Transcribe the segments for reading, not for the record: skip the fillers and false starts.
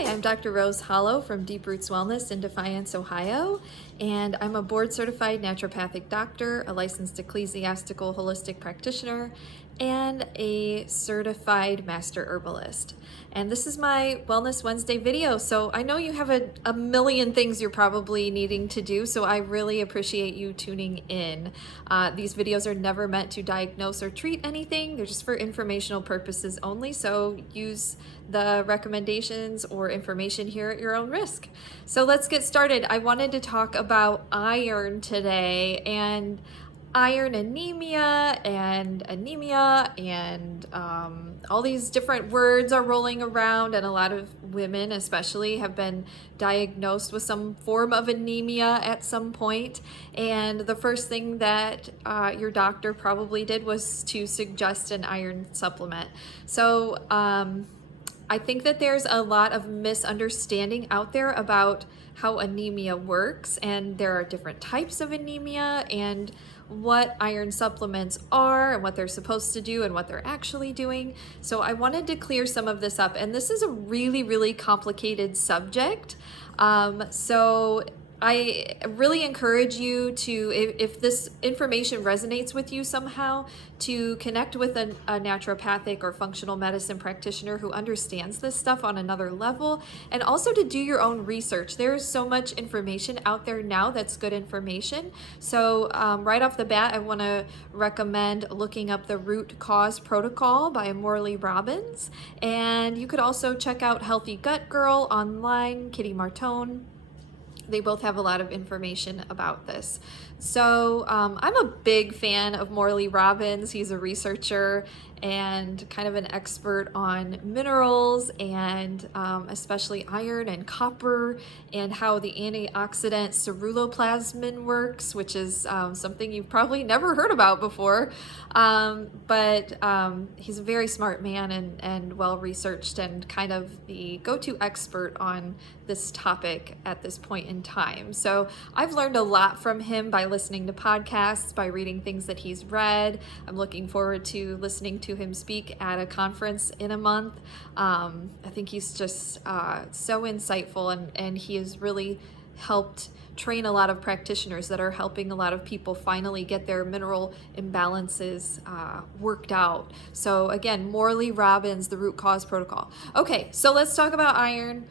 Hi, I'm Dr. Rose Hollow from Deep Roots Wellness in Defiance, Ohio, and I'm a board-certified naturopathic doctor, a licensed ecclesiastical holistic practitioner, and a certified master herbalist. And this is my Wellness Wednesday video, so I know you have a million things you're probably needing to do, so I really appreciate you tuning in. These videos are never meant to diagnose or treat anything. They're just for informational purposes only, so use the recommendations or information here at your own risk. So let's get started. I wanted to talk about iron today, and iron anemia and all these different words are rolling around, and a lot of women especially have been diagnosed with some form of anemia at some point, and the first thing that your doctor probably did was to suggest an iron supplement. So I think that there's a lot of misunderstanding out there about how anemia works, and there are different types of anemia and what iron supplements are and what they're supposed to do and what they're actually doing. So I wanted to clear some of this up, and this is a really complicated subject. So I really encourage you to, if this information resonates with you somehow, to connect with a naturopathic or functional medicine practitioner who understands this stuff on another level, and also to do your own research. There's so much information out there now that's good information. So right off the bat, I want to recommend looking up the Root Cause Protocol by Morley Robbins, and you could also check out Healthy Gut Girl online, Kitty Martone. They both have a lot of information about this. So I'm a big fan of Morley Robbins. He's a researcher and kind of an expert on minerals, and especially iron and copper, and how the antioxidant ceruloplasmin works, which is something you've probably never heard about before. But he's a very smart man and well-researched, and kind of the go-to expert on this topic at this point in time. So I've learned a lot from him by listening to podcasts, by reading things that he's read. I'm looking forward to listening to him speak at a conference in a month. I think he's just so insightful, and he has really helped train a lot of practitioners that are helping a lot of people finally get their mineral imbalances worked out. So again, Morley Robbins, the Root Cause Protocol. Okay, so let's talk about iron.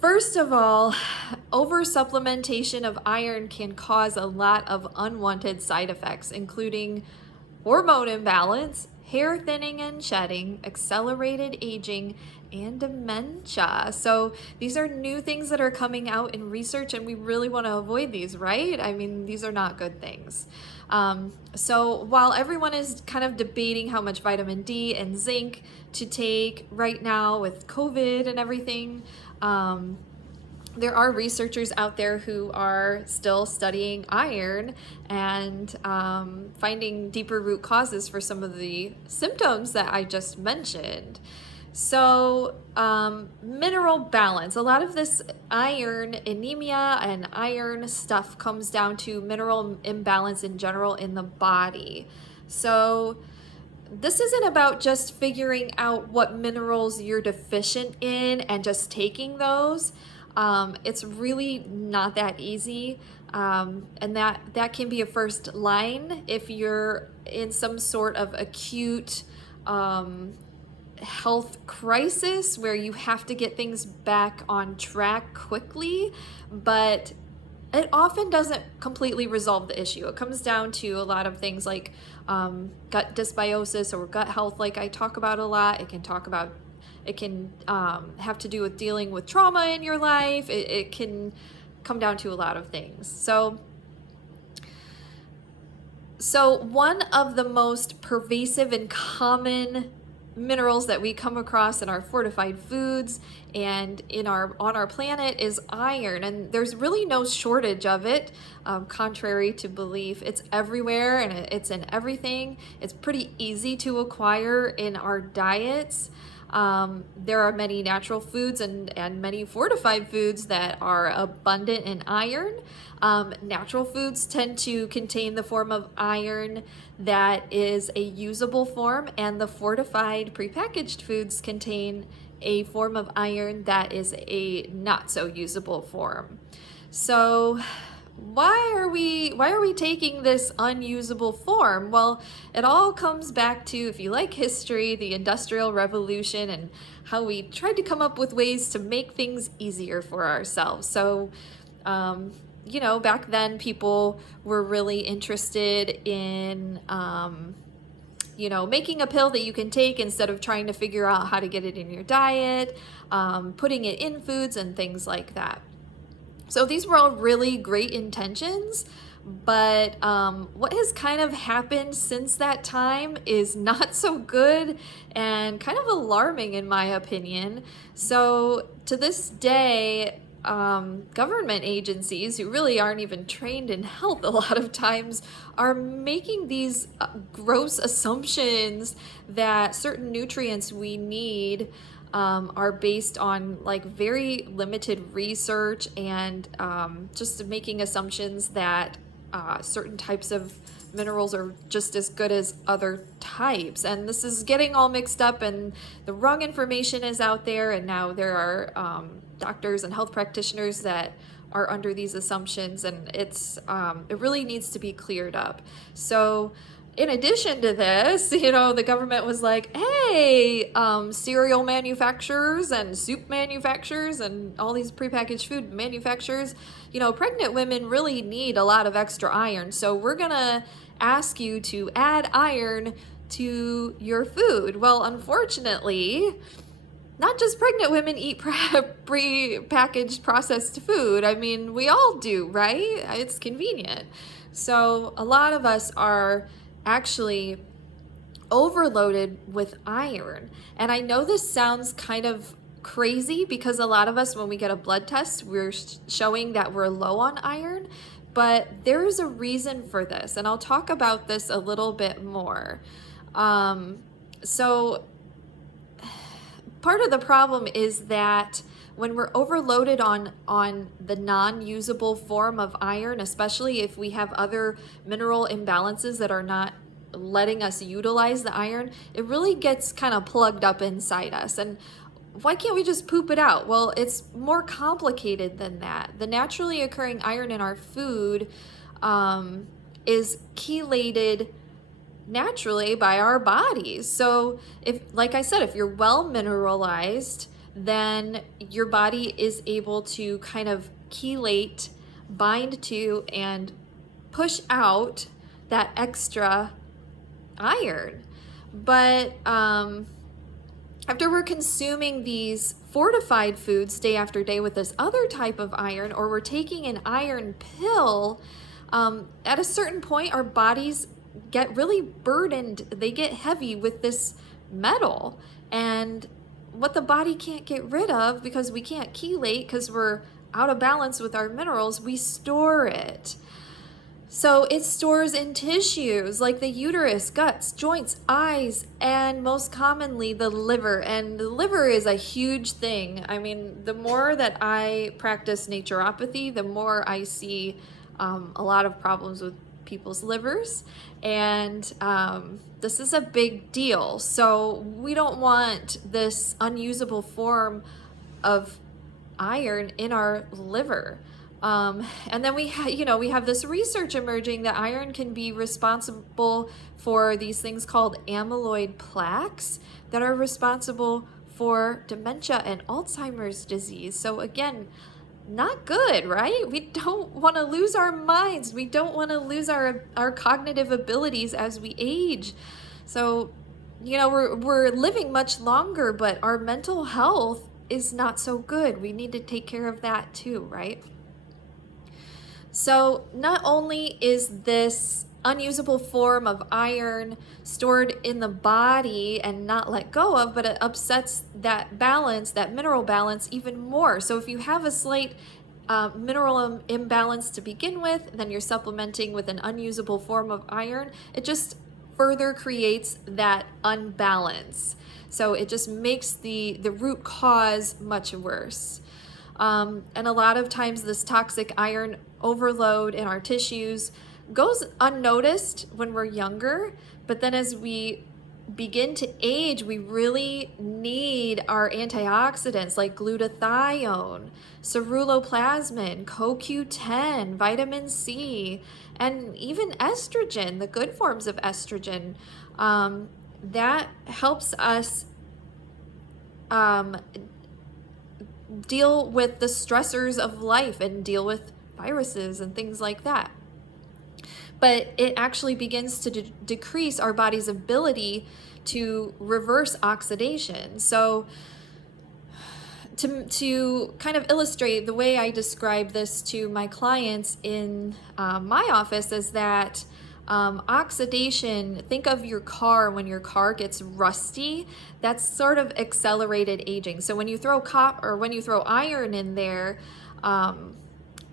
First of all, over-supplementation of iron can cause a lot of unwanted side effects, including hormone imbalance, hair thinning and shedding, accelerated aging, and dementia. So these are new things that are coming out in research, and we really want to avoid these, right? I mean, these are not good things. So while everyone is kind of debating how much vitamin D and zinc to take right now with COVID and everything, there are researchers out there who are still studying iron and finding deeper root causes for some of the symptoms that I just mentioned. So mineral balance, a lot of this iron anemia and iron stuff comes down to mineral imbalance in general in the body. So this isn't about just figuring out what minerals you're deficient in and just taking those. It's really not that easy, and that can be a first line if you're in some sort of acute health crisis where you have to get things back on track quickly, but it often doesn't completely resolve the issue. It comes down to a lot of things like gut dysbiosis or gut health, like I talk about a lot. It can have to do with dealing with trauma in your life. It can come down to a lot of things. So one of the most pervasive and common minerals that we come across in our fortified foods and on our planet is iron, and there's really no shortage of it, contrary to belief. It's everywhere, and it's in everything. It's pretty easy to acquire in our diets. There are many natural foods and many fortified foods that are abundant in iron. Natural foods tend to contain the form of iron that is a usable form, and the fortified prepackaged foods contain a form of iron that is a not so usable form. So why are we taking this unusable form? Well, it all comes back to, if you like history, the Industrial Revolution and how we tried to come up with ways to make things easier for ourselves. So back then people were really interested in making a pill that you can take instead of trying to figure out how to get it in your diet, putting it in foods and things like that. So these were all really great intentions, but what has kind of happened since that time is not so good and kind of alarming in my opinion. So to this day, government agencies who really aren't even trained in health a lot of times are making these gross assumptions that certain nutrients we need are based on like very limited research and just making assumptions that certain types of minerals are just as good as other types. And this is getting all mixed up and the wrong information is out there, and now there are doctors and health practitioners that are under these assumptions, and it really needs to be cleared up. So in addition to this, the government was like, hey, cereal manufacturers and soup manufacturers and all these prepackaged food manufacturers, pregnant women really need a lot of extra iron. So we're going to ask you to add iron to your food. Well, unfortunately, not just pregnant women eat pre-packaged processed food. I mean, we all do, right? It's convenient. So a lot of us are actually overloaded with iron. And I know this sounds kind of crazy because a lot of us, when we get a blood test, we're showing that we're low on iron, but there is a reason for this. And I'll talk about this a little bit more. So part of the problem is that when we're overloaded on the non-usable form of iron, especially if we have other mineral imbalances that are not letting us utilize the iron, it really gets kind of plugged up inside us. And why can't we just poop it out? Well, it's more complicated than that. The naturally occurring iron in our food is chelated naturally by our bodies. So like I said, if you're well mineralized, then your body is able to kind of chelate, bind to, and push out that extra iron. But after we're consuming these fortified foods day after day with this other type of iron, or we're taking an iron pill, at a certain point our bodies get really burdened. They get heavy with this metal, and what the body can't get rid of because we can't chelate because we're out of balance with our minerals, we store it. So it stores in tissues like the uterus, guts, joints, eyes, and most commonly the liver. And the liver is a huge thing. I mean, the more that I practice naturopathy, the more I see a lot of problems with people's livers, and this is a big deal. So we don't want this unusable form of iron in our liver. And then we have this research emerging that iron can be responsible for these things called amyloid plaques that are responsible for dementia and Alzheimer's disease. So again, not good, right? We don't want to lose our minds. We don't want to lose our cognitive abilities as we age. So, we're living much longer, but our mental health is not so good. We need to take care of that too, right? So not only is this unusable form of iron stored in the body and not let go of, but it upsets that balance, that mineral balance, even more. So if you have a slight mineral imbalance to begin with, then you're supplementing with an unusable form of iron, it just further creates that unbalance. So it just makes the root cause much worse. And a lot of times this toxic iron overload in our tissues goes unnoticed when we're younger, but then as we begin to age, we really need our antioxidants like glutathione, ceruloplasmin, CoQ10, vitamin C, and even estrogen, the good forms of estrogen. That helps us deal with the stressors of life and deal with viruses and things like that. But it actually begins to decrease our body's ability to reverse oxidation. So to kind of illustrate, the way I describe this to my clients in my office is that oxidation, think of your car when your car gets rusty, that's sort of accelerated aging. So when you throw when you throw iron in there,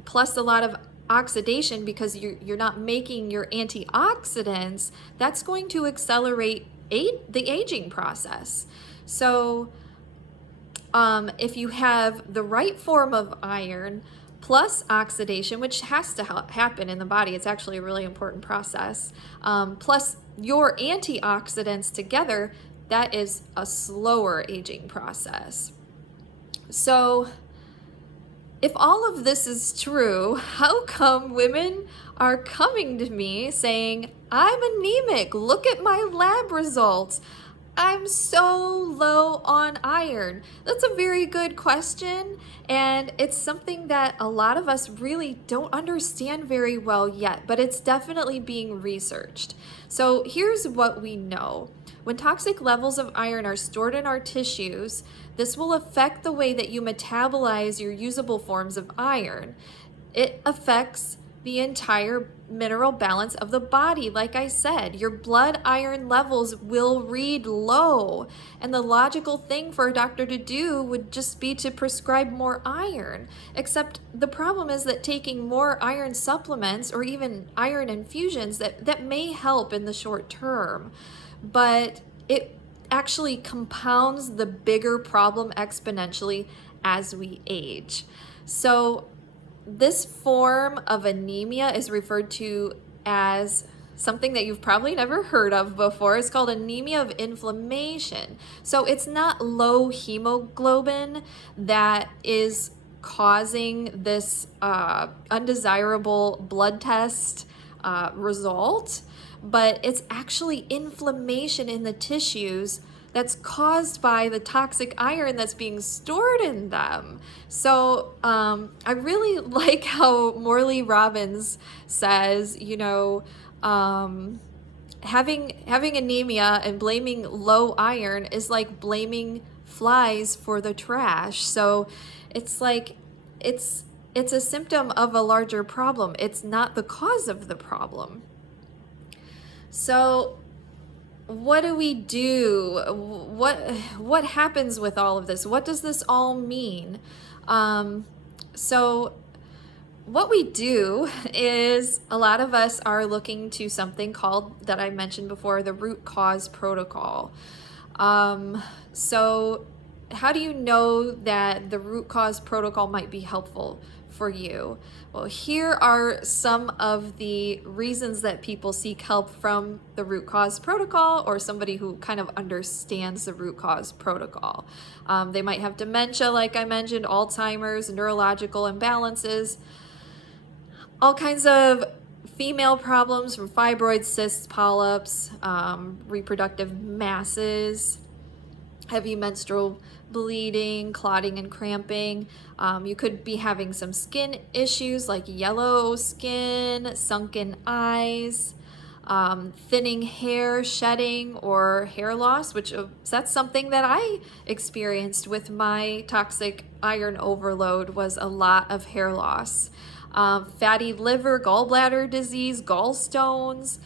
plus a lot of oxidation because you're not making your antioxidants, that's going to accelerate the aging process. So if you have the right form of iron plus oxidation, which has to happen in the body, it's actually a really important process, plus your antioxidants together, that is a slower aging process. So if all of this is true, how come women are coming to me saying, I'm anemic, look at my lab results, I'm so low on iron? That's a very good question, and it's something that a lot of us really don't understand very well yet, but it's definitely being researched. So here's what we know. When toxic levels of iron are stored in our tissues, this will affect the way that you metabolize your usable forms of iron. It affects the entire mineral balance of the body. Like I said, your blood iron levels will read low, and the logical thing for a doctor to do would just be to prescribe more iron. Except the problem is that taking more iron supplements or even iron infusions, that may help in the short term, but it actually compounds the bigger problem exponentially as we age. So this form of anemia is referred to as something that you've probably never heard of before. It's called anemia of inflammation. So it's not low hemoglobin that is causing this undesirable blood test result, but it's actually inflammation in the tissues that's caused by the toxic iron that's being stored in them. So I really like how Morley Robbins says, having anemia and blaming low iron is like blaming flies for the trash. So it's like it's a symptom of a larger problem. It's not the cause of the problem. So what do we do? What happens with all of this? What does this all mean? So what we do is a lot of us are looking to something called, that I mentioned before, the root cause protocol. So how do you know that the root cause protocol might be helpful for you? Well, here are some of the reasons that people seek help from the root cause protocol, or somebody who kind of understands the root cause protocol. They might have dementia, like I mentioned, Alzheimer's, neurological imbalances, all kinds of female problems from fibroids, cysts, polyps, reproductive masses, heavy menstrual bleeding, clotting and cramping. You could be having some skin issues like yellow skin, sunken eyes, thinning hair, shedding, or hair loss, which that's something that I experienced with my toxic iron overload, was a lot of hair loss. Fatty liver, gallbladder disease, gallstones,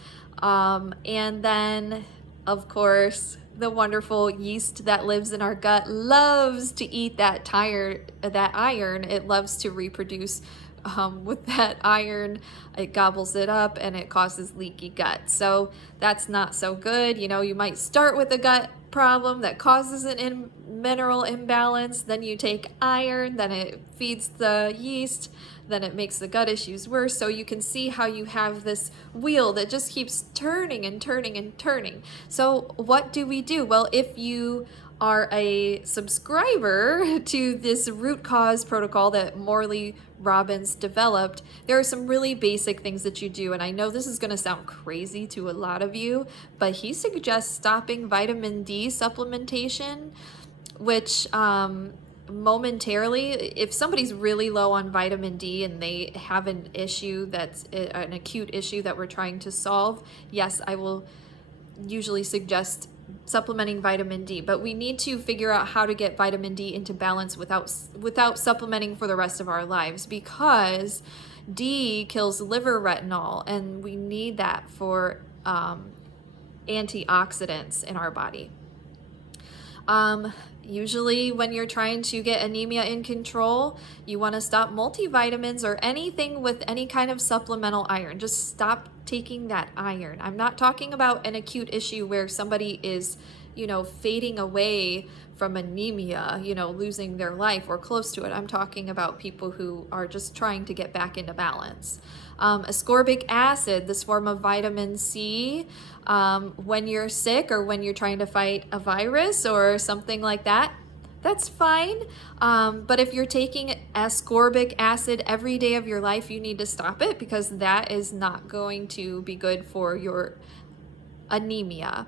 and then, of course, the wonderful yeast that lives in our gut loves to eat that iron. It loves to reproduce with that iron, it gobbles it up and it causes leaky gut. So that's not so good. You know, you might start with a gut problem that causes an mineral imbalance, then you take iron, then it feeds the yeast, then it makes the gut issues worse. So you can see how you have this wheel that just keeps turning and turning and turning. So what do we do? Well, if you are a subscriber to this root cause protocol that Morley Robbins developed, there are some really basic things that you do. And I know this is going to sound crazy to a lot of you, but he suggests stopping vitamin D supplementation, which momentarily, if somebody's really low on vitamin D and they have an issue that's an acute issue that we're trying to solve, yes, I will usually suggest supplementing vitamin D, but we need to figure out how to get vitamin D into balance without supplementing for the rest of our lives, because D kills liver retinol and we need that for antioxidants in our body. Usually when you're trying to get anemia in control, you want to stop multivitamins or anything with any kind of supplemental iron. Just stop taking that iron. I'm not talking about an acute issue where somebody is, you know, fading away from anemia, you know, losing their life or close to it. I'm talking about people who are just trying to get back into balance. Ascorbic acid, this form of vitamin C, when you're sick or when you're trying to fight a virus or something like that, that's fine. But if you're taking ascorbic acid every day of your life, you need to stop it, because that is not going to be good for your anemia.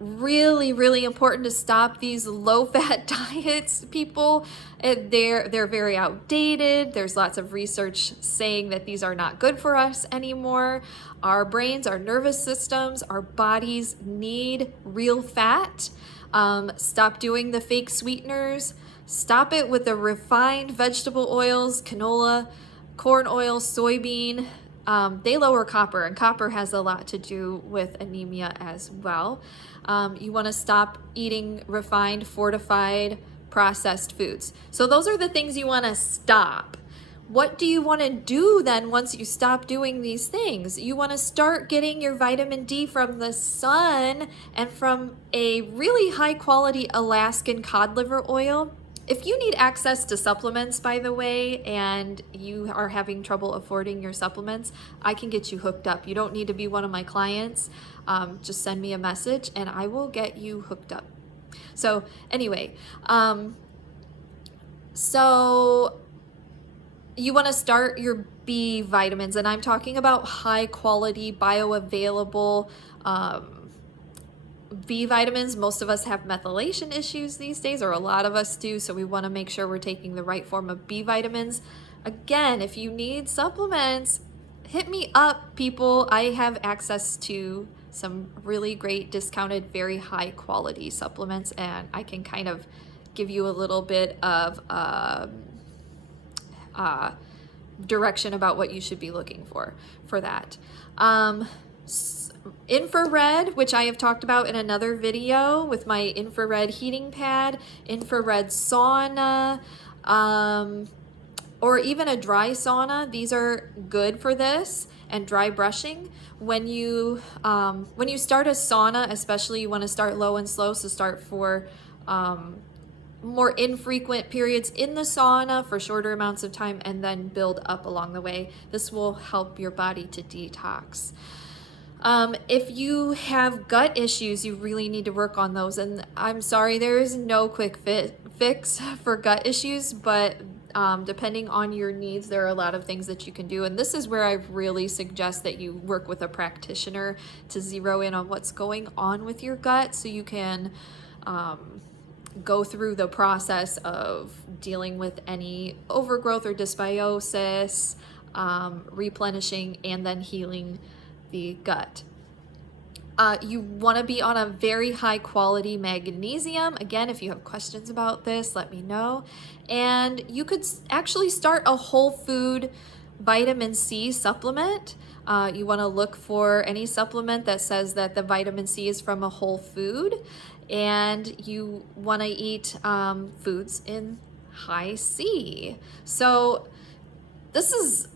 Really, really important to stop these low-fat diets, people. They're very outdated. There's lots of research saying that these are not good for us anymore. Our brains, our nervous systems, our bodies need real fat. Stop doing the fake sweeteners. Stop it with the refined vegetable oils, canola, corn oil, soybean. They lower copper, and copper has a lot to do with anemia as well. You want to stop eating refined, fortified, processed foods. So those are the things you want to stop. What do you want to do then once you stop doing these things? You want to start getting your vitamin D from the sun and from a really high quality Alaskan cod liver oil. If you need access to supplements, by the way, and you are having trouble affording your supplements, I can get you hooked up. You don't need to be one of my clients. Just send me a message and I will get you hooked up. So anyway, so you want to start your B vitamins, and I'm talking about high quality, bioavailable B vitamins. Most of us have methylation issues these days, or a lot of us do, so we want to make sure we're taking the right form of B vitamins. Again, if you need supplements, hit me up, people. I have access to some really great discounted, very high quality supplements, and I can kind of give you a little bit of direction about what you should be looking for that. Infrared, which I have talked about in another video with my infrared heating pad, infrared sauna, or even a dry sauna. These are good for this, and dry brushing. When you start a sauna, especially, you want to start low and slow. So start for more infrequent periods in the sauna for shorter amounts of time, and then build up along the way. This will help your body to detox. If you have gut issues, you really need to work on those. And I'm sorry, there is no quick fix for gut issues, but depending on your needs, there are a lot of things that you can do. And this is where I really suggest that you work with a practitioner to zero in on what's going on with your gut, so you can go through the process of dealing with any overgrowth or dysbiosis, replenishing, and then healing the gut. You want to be on a very high quality magnesium. Again, if you have questions about this, let me know. And you could actually start a whole food vitamin C supplement. You want to look for any supplement that says that the vitamin C is from a whole food, and you want to eat foods in high C. So this is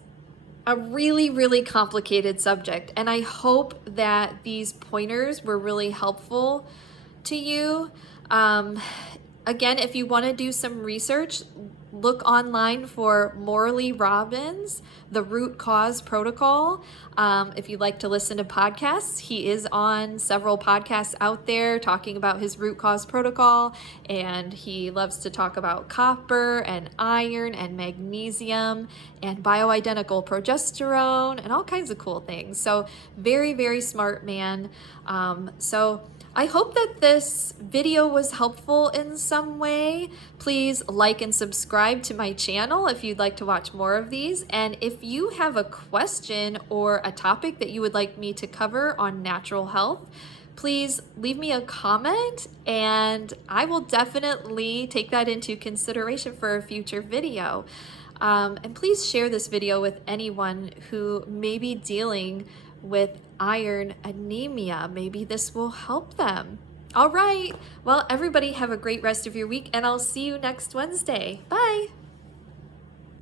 a really, really complicated subject, and I hope that these pointers were really helpful to you. Again, if you want to do some research, look online for Morley Robbins, the root cause protocol. If you like to listen to podcasts, he is on several podcasts out there talking about his root cause protocol, and he loves to talk about copper and iron and magnesium and bioidentical progesterone and all kinds of cool things. So very, very smart man. So I hope that this video was helpful in some way. Please like and subscribe to my channel if you'd like to watch more of these. And if you have a question or a topic that you would like me to cover on natural health, please leave me a comment and I will definitely take that into consideration for a future video. And please share this video with anyone who may be dealing with iron anemia. Maybe this will help them. All right. Well, everybody have a great rest of your week, and I'll see you next Wednesday. Bye.